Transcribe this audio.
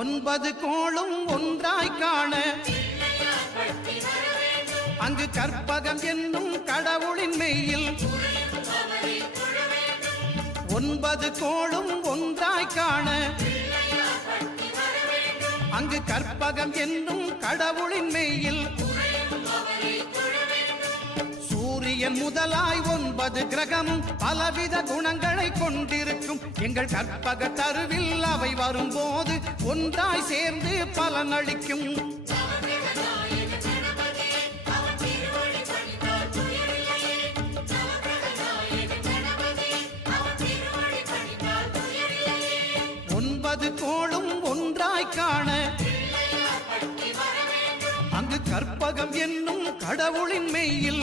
ஒன்பது கோளும் ஒன்றாய் காண அங்கு கற்பகம் என்னும் கடவுளின் மெய்யில் ஒன்பது கோளும் ஒன்றாய் காண அங்கு கற்பகம் என்னும் கடவுளின் மெய்யில் சூரியன் முதலாய் 9 கிரகமும் பலவித குணங்களை கொண்டிருக்கும் எங்கள் கற்பக தருவில் அவை வரும்போது ஒன்றாய் சேர்ந்து பலனளிக்கும். ஒன்பது கோளும் ஒன்றாய் காண அங்கு கற்பகம் என்னும் கடவுளின் மெய்யில்